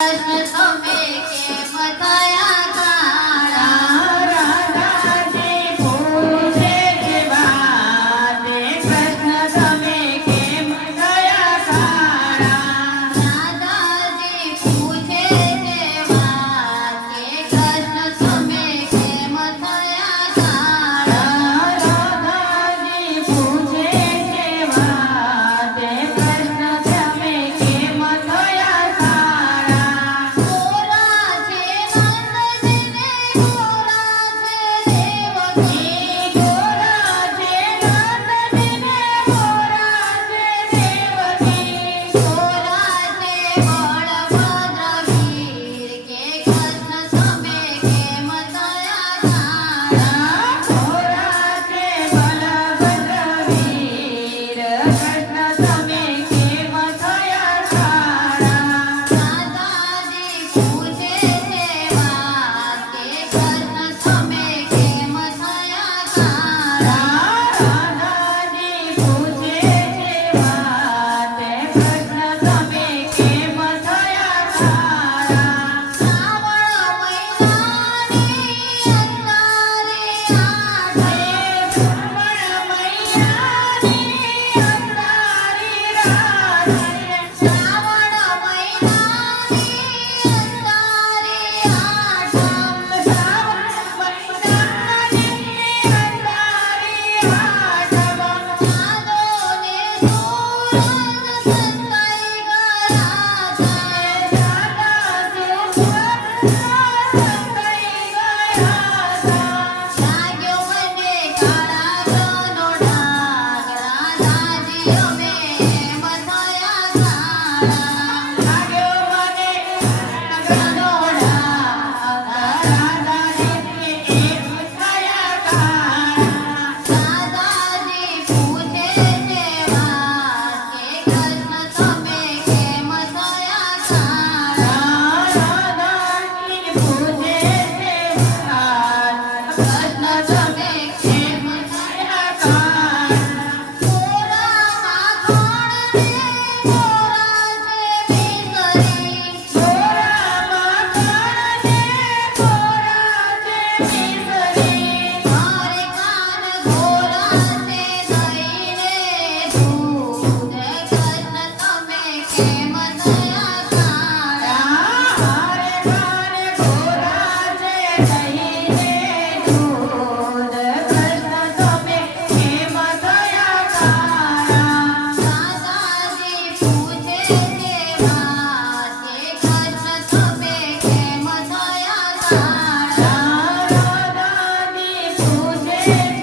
Thank you. você.